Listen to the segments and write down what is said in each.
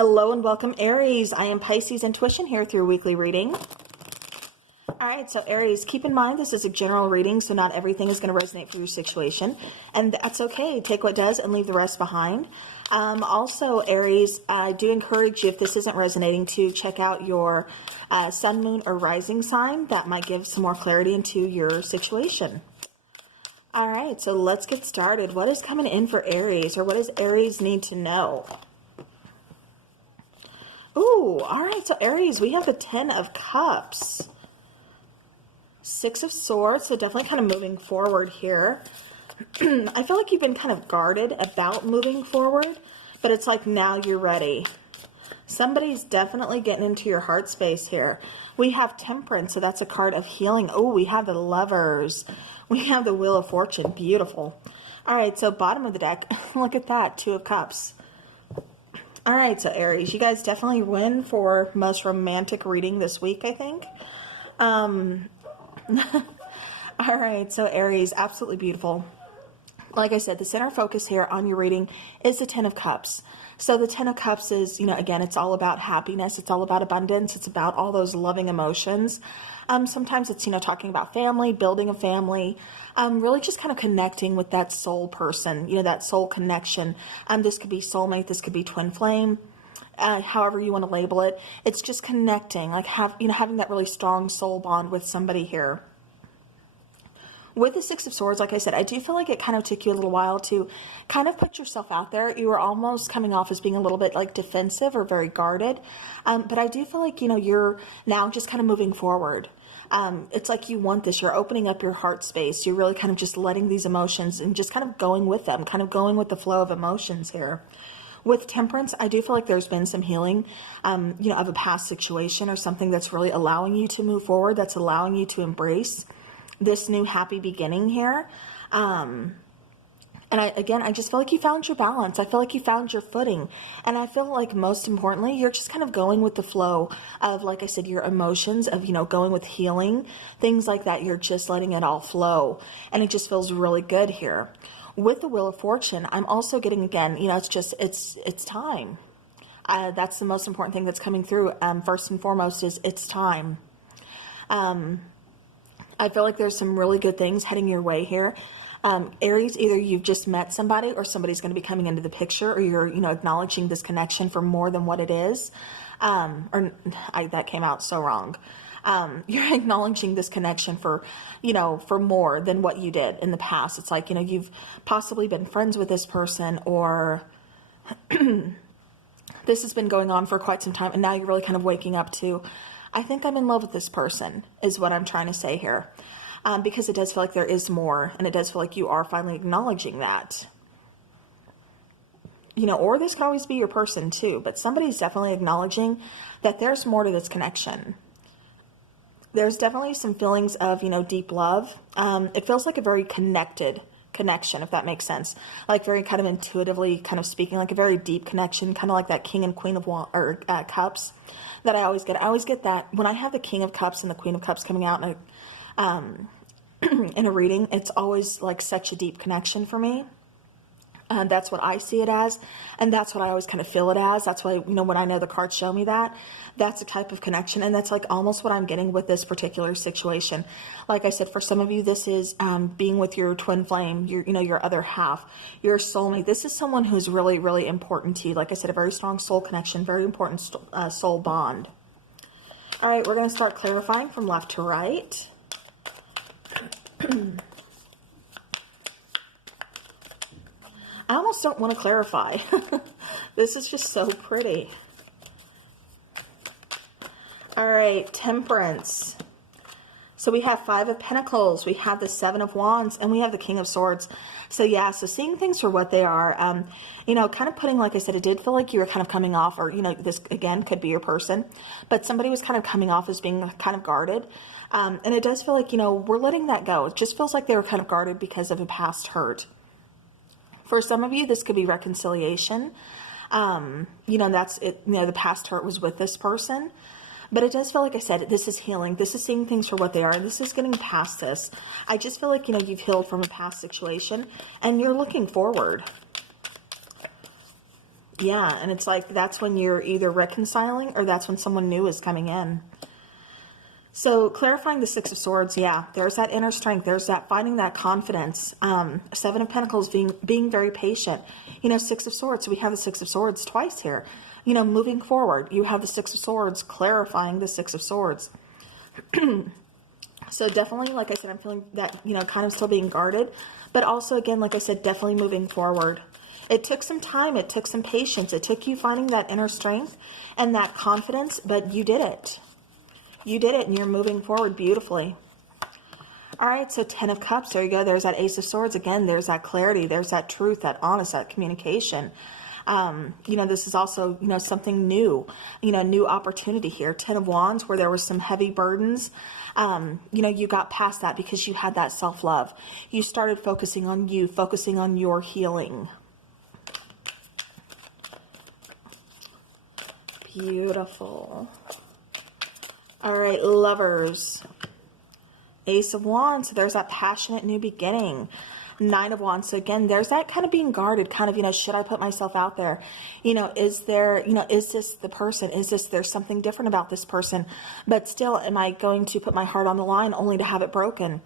Hello and welcome, Aries. I am Pisces Intuition here through weekly reading. All right, so Aries, keep in mind this is a general reading, so not everything is going to resonate for your situation, and that's okay. Take what does and leave the rest behind. Also, Aries, I do encourage you, if this isn't resonating, to check out your sun, moon, or rising sign. That might give some more clarity into your situation. All right, so let's get started. What is coming in for Aries, or what does Aries need to know? Ooh, all right, so Aries, we have the 10 of Cups. 6 of Swords, so definitely kind of moving forward here. I feel like you've been kind of guarded about moving forward, but it's like now you're ready. Somebody's definitely getting into your heart space here. We have Temperance, so that's a card of healing. Oh, we have the Lovers. We have the Wheel of Fortune. Beautiful. All right, so bottom of the deck, look at that, 2 of Cups. All right, so Aries, you guys definitely win for most romantic reading this week, I think. All right, so Aries, absolutely beautiful. Like I said, the center focus here on your reading is the 10 of Cups. So the 10 of Cups is, again, it's all about happiness. It's all about abundance. It's about all those loving emotions. Sometimes it's, talking about family, building a family, really just kind of connecting with that soul person, that soul connection. This could be soulmate. This could be twin flame. However you want to label it. It's just connecting, like having that really strong soul bond with somebody here. With the 6 of Swords, like I said, I do feel like it kind of took you a little while to kind of put yourself out there. You were almost coming off as being a little bit like defensive or very guarded. But I do feel like, you're now just kind of moving forward. It's like you want this. You're opening up your heart space. You're really kind of just letting these emotions and just kind of going with them, kind of going with the flow of emotions here. With Temperance, I do feel like there's been some healing, of a past situation or something that's really allowing you to move forward, that's allowing you to embrace this new happy beginning here. And I just feel like you found your balance. I feel like you found your footing. And I feel like most importantly, you're just kind of going with the flow of, like I said, your emotions of, going with healing, things like that. You're just letting it all flow. And it just feels really good here. With the Wheel of Fortune, I'm also getting, again, it's time. That's the most important thing that's coming through. First and foremost is it's time. I feel like there's some really good things heading your way here. Aries, either you've just met somebody or somebody's going to be coming into the picture, or you're, acknowledging this connection for more than what it is. That came out so wrong. You're acknowledging this connection for, for more than what you did in the past. It's like, you've possibly been friends with this person, or this has been going on for quite some time, and now you're really kind of waking up to, I think I'm in love with this person, is what I'm trying to say here. Because it does feel like there is more, and it does feel like you are finally acknowledging that. Or this can always be your person too, but somebody's definitely acknowledging that there's more to this connection. There's definitely some feelings of, deep love. It feels like a very connected connection, if that makes sense. Like very kind of intuitively kind of speaking, like a very deep connection, kind of like that King and Queen of Cups that I always get. I always get that when I have the King of Cups and the Queen of Cups coming out in a reading, it's always like such a deep connection for me. That's what I see it as, and that's what I always kind of feel it as. That's why, when I know the cards show me that, that's a type of connection, and that's like almost what I'm getting with this particular situation. Like I said, for some of you, this is being with your twin flame, your other half, your soulmate. This is someone who's really, really important to you. Like I said, a very strong soul connection, very important soul bond. All right, we're going to start clarifying from left to right. I almost don't want to clarify. This is just so pretty. All right, Temperance. So we have 5 of Pentacles, we have the 7 of Wands, and we have the King of Swords. So yeah, so seeing things for what they are, kind of putting, like I said, it did feel like you were kind of coming off, or, this again could be your person, but somebody was kind of coming off as being kind of guarded. And it does feel like, we're letting that go. It just feels like they were kind of guarded because of a past hurt. For some of you, this could be reconciliation. That's it. The past hurt was with this person. But it does feel like I said, this is healing. This is seeing things for what they are. And this is getting past this. I just feel like, you've healed from a past situation and you're looking forward. Yeah, and it's like that's when you're either reconciling or that's when someone new is coming in. So clarifying the Six of Swords, yeah, there's that inner strength. There's that finding that confidence. Seven of Pentacles, being very patient. You know, Six of Swords, so we have the Six of Swords twice here. You know, moving forward, you have the Six of Swords, clarifying the Six of Swords. So definitely, like I said, I'm feeling that, you know, kind of still being guarded. But also, again, like I said, definitely moving forward. It took some time. It took some patience. It took you finding that inner strength and that confidence, but you did it. You did it, and you're moving forward beautifully. All right, so 10 of Cups. There you go. There's that Ace of Swords. Again, there's that clarity. There's that truth, that honest, that communication. You know, this is also, you know, something new, you know, new opportunity here. 10 of Wands, where there was some heavy burdens. You know, you got past that because you had that self-love. You started focusing on you, focusing on your healing. Beautiful. All right, Lovers. Ace of Wands. So there's that passionate new beginning. 9 of Wands. So again, there's that kind of being guarded, kind of, you know, should I put myself out there? You know, is there, you know, is this the person? Is this, there's something different about this person? But still, am I going to put my heart on the line only to have it broken?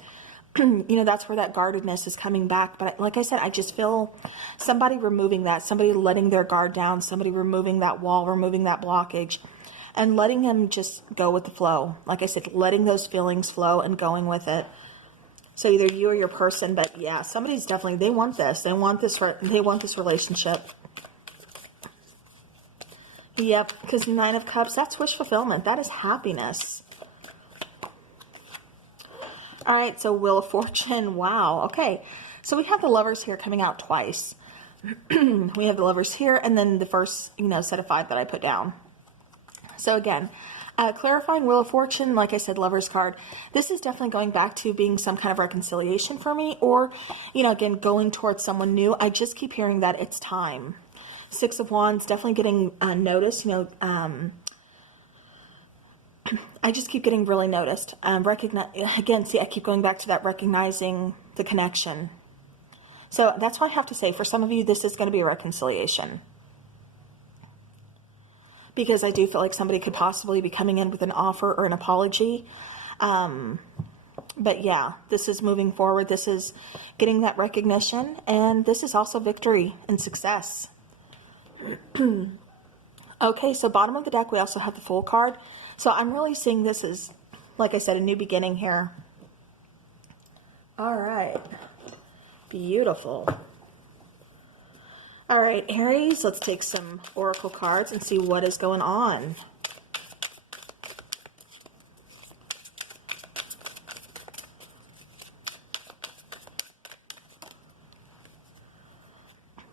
You know, that's where that guardedness is coming back. But like I said, I just feel somebody removing that, somebody letting their guard down, somebody removing that wall, removing that blockage, and letting them just go with the flow. Like I said, letting those feelings flow and going with it. So either you or your person, but yeah, somebody's definitely, they want this. They want this relationship. Yep, because 9 of Cups, that's wish fulfillment. That is happiness. All right, so Wheel of Fortune. Wow. Okay, so we have the Lovers here coming out twice. We have the Lovers here, and then the first, you know, set of 5 that I put down. So again, clarifying Wheel of Fortune, like I said, Lovers card. This is definitely going back to being some kind of reconciliation for me, or, you know, again, going towards someone new. I just keep hearing that it's time. 6 of Wands, definitely getting noticed, you know, I just keep getting really noticed. Again, see, I keep going back to that recognizing the connection. So that's why I have to say, for some of you, this is going to be a reconciliation. Because I do feel like somebody could possibly be coming in with an offer or an apology. But yeah, this is moving forward. This is getting that recognition. And this is also victory and success. Okay, so bottom of the deck, we also have the Fool card. So I'm really seeing this as, like I said, a new beginning here. All right. Beautiful. All right, Aries, let's take some oracle cards and see what is going on.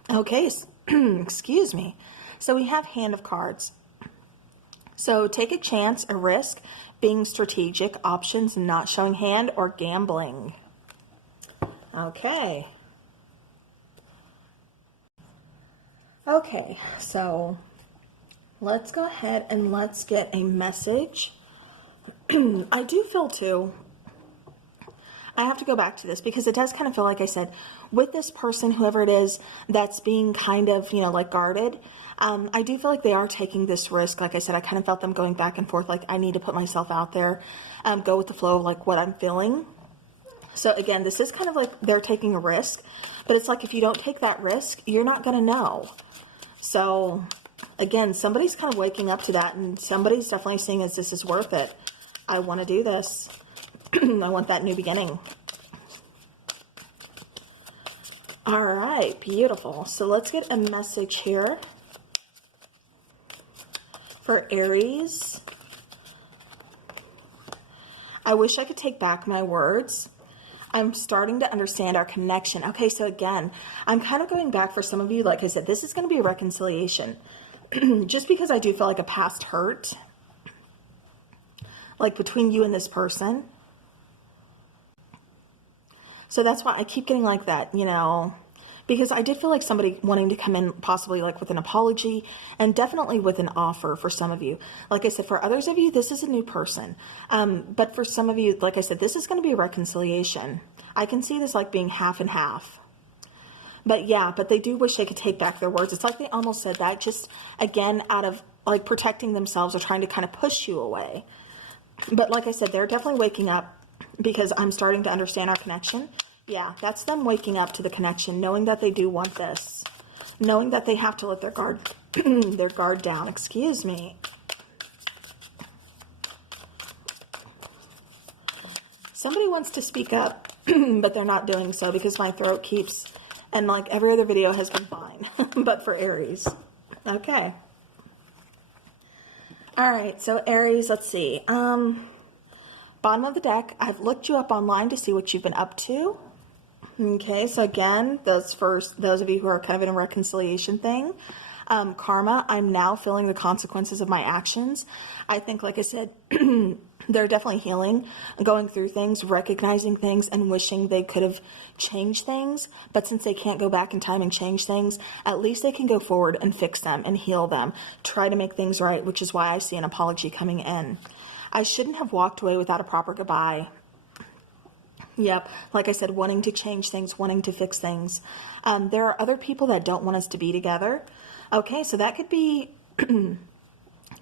Okay, excuse me. So we have Hand of Cards. So take a chance, a risk, being strategic, options, not showing hand, or gambling. Okay. Okay, so let's go ahead and let's get a message. I do feel too, I have to go back to this because it does kind of feel like I said, with this person, whoever it is, that's being kind of, you know, like guarded, I do feel like they are taking this risk. Like I said, I kind of felt them going back and forth, like I need to put myself out there, go with the flow of like what I'm feeling. So again, this is kind of like they're taking a risk, but it's like if you don't take that risk, you're not going to know. So again, somebody's kind of waking up to that, and somebody's definitely seeing as this is worth it. I want to do this. I want that new beginning. All right, beautiful. So let's get a message here for Aries. I wish I could take back my words. I'm starting to understand our connection. Okay, so again, I'm kind of going back for some of you. Like I said, this is going to be a reconciliation. Just because I do feel like a past hurt, like between you and this person. So that's why I keep getting like that, you know, because I did feel like somebody wanting to come in possibly like with an apology and definitely with an offer for some of you. Like I said, for others of you, this is a new person. But for some of you, like I said, this is going to be a reconciliation. I can see this like being half and half. But yeah, but they do wish they could take back their words. It's like they almost said that just, again, out of like protecting themselves or trying to kind of push you away. But like I said, they're definitely waking up because I'm starting to understand our connection. Yeah, that's them waking up to the connection, knowing that they do want this, knowing that they have to let their guard, their guard down. Excuse me. Somebody wants to speak up, but they're not doing so because my throat keeps, and like every other video has been fine, but for Aries. Okay. All right, so Aries, let's see. Bottom of the deck, I've looked you up online to see what you've been up to. Okay, so again, those of you who are kind of in a reconciliation thing. Karma, I'm now feeling the consequences of my actions. I think, like I said, they're definitely healing, going through things, recognizing things, and wishing they could have changed things. But since they can't go back in time and change things, at least they can go forward and fix them and heal them, try to make things right, which is why I see an apology coming in. I shouldn't have walked away without a proper goodbye. Yep, like I said, wanting to change things, wanting to fix things. There are other people that don't want us to be together. Okay, so that could be, you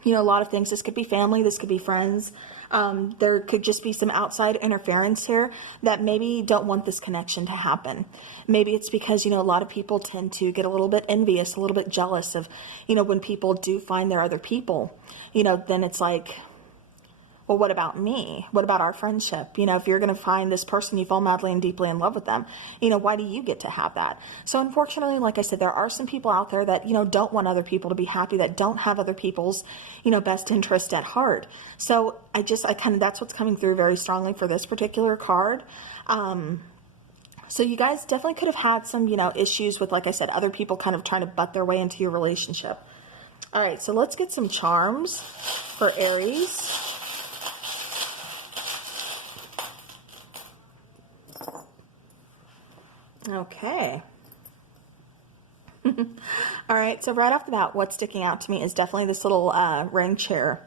know, a lot of things. This could be family, this could be friends. There could just be some outside interference here that maybe don't want this connection to happen. Maybe it's because, you know, a lot of people tend to get a little bit envious, a little bit jealous of, you know, when people do find their other people, you know, then it's like, well, what about me? What about our friendship? You know, if you're going to find this person, you fall madly and deeply in love with them, you know, why do you get to have that? So unfortunately, like I said, there are some people out there that, you know, don't want other people to be happy, that don't have other people's, you know, best interest at heart. So I kind of, that's what's coming through very strongly for this particular card. So you guys definitely could have had some, you know, issues with, like I said, other people kind of trying to butt their way into your relationship. All right, so let's get some charms for Aries. Okay. All right, so right off the bat, what's sticking out to me is definitely this little ring chair.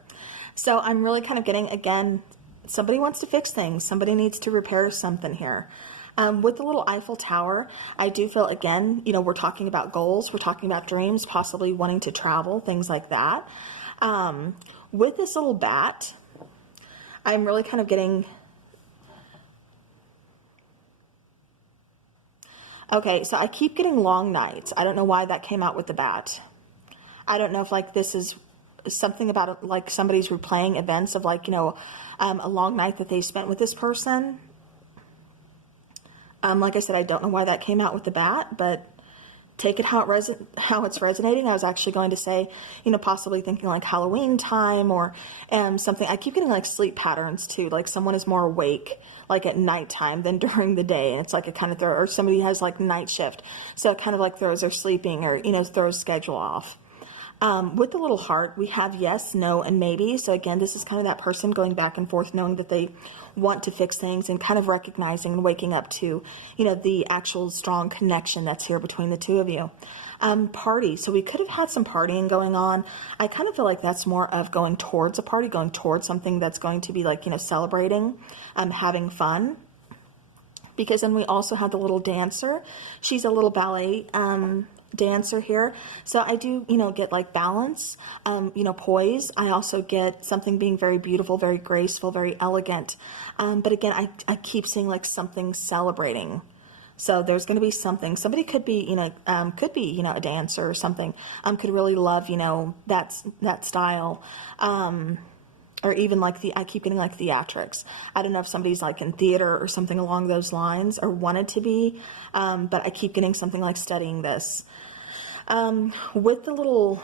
So I'm really kind of getting, again, somebody wants to fix things. Somebody needs to repair something here. With the little Eiffel Tower, I do feel, again, you know, we're talking about goals. We're talking about dreams, possibly wanting to travel, things like that. With this little bat, I'm really kind of getting... Okay, so I keep getting long nights. I don't know why that came out with the bat. I don't know if, like, this is something about, like, somebody's replaying events of, like, you know, a long night that they spent with this person. Like I said, I don't know why that came out with the bat, but take it how it's resonating. I was actually going to say, you know, possibly thinking like Halloween time or something. I keep getting like sleep patterns too. Like someone is more awake like at nighttime than during the day. And it's like it kind of or somebody has like night shift. So it kind of like throws their sleeping or, you know, throws schedule off. With the little heart, we have yes, no, and maybe. So again, this is kind of that person going back and forth, knowing that they want to fix things and kind of recognizing and waking up to, you know, the actual strong connection that's here between the two of you. Party. So we could have had some partying going on. I kind of feel like that's more of going towards a party, going towards something that's going to be like, you know, celebrating, having fun. Because then we also have the little dancer. She's a little ballet, dancer here. So I do, you know, get like balance, you know, poise. I also get something being very beautiful, very graceful, very elegant. But again, I keep seeing like something celebrating. So there's going to be something, somebody could be, you know, a dancer or something, could really love, you know, that style. Or even like I keep getting like theatrics. I don't know if somebody's like in theater or something along those lines or wanted to be, but I keep getting something like studying this. With the little,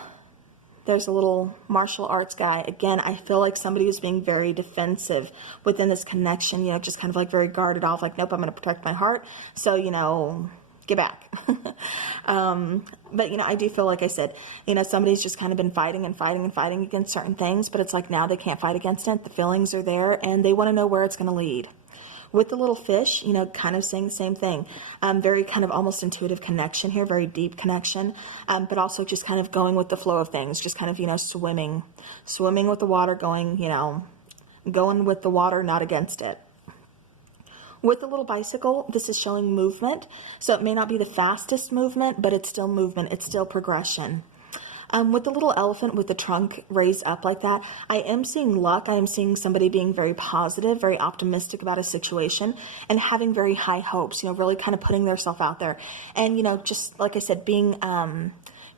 there's a little martial arts guy. Again, I feel like somebody was being very defensive within this connection, you know, just kind of like very guarded off, like, nope, I'm going to protect my heart. So, you know, get back. But, you know, I do feel like I said, you know, somebody's just kind of been fighting and fighting and fighting against certain things, but it's like now they can't fight against it. The feelings are there and they want to know where it's going to lead. With the little fish, you know, kind of saying the same thing. Very kind of almost intuitive connection here, very deep connection, but also just kind of going with the flow of things, just kind of, you know, swimming with the water, going, you know, going with the water, not against it. With the little bicycle, this is showing movement. So it may not be the fastest movement, but it's still movement. It's still progression. With the little elephant with the trunk raised up like that, I am seeing luck. I am seeing somebody being very positive, very optimistic about a situation, and having very high hopes, you know, really kind of putting themselves out there. And, you know, just like I said, being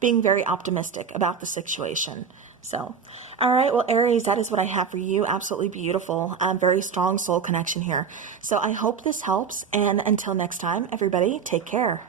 very optimistic about the situation. So, all right, well, Aries, that is what I have for you. Absolutely beautiful. Very strong soul connection here. So I hope this helps. And until next time, everybody, take care.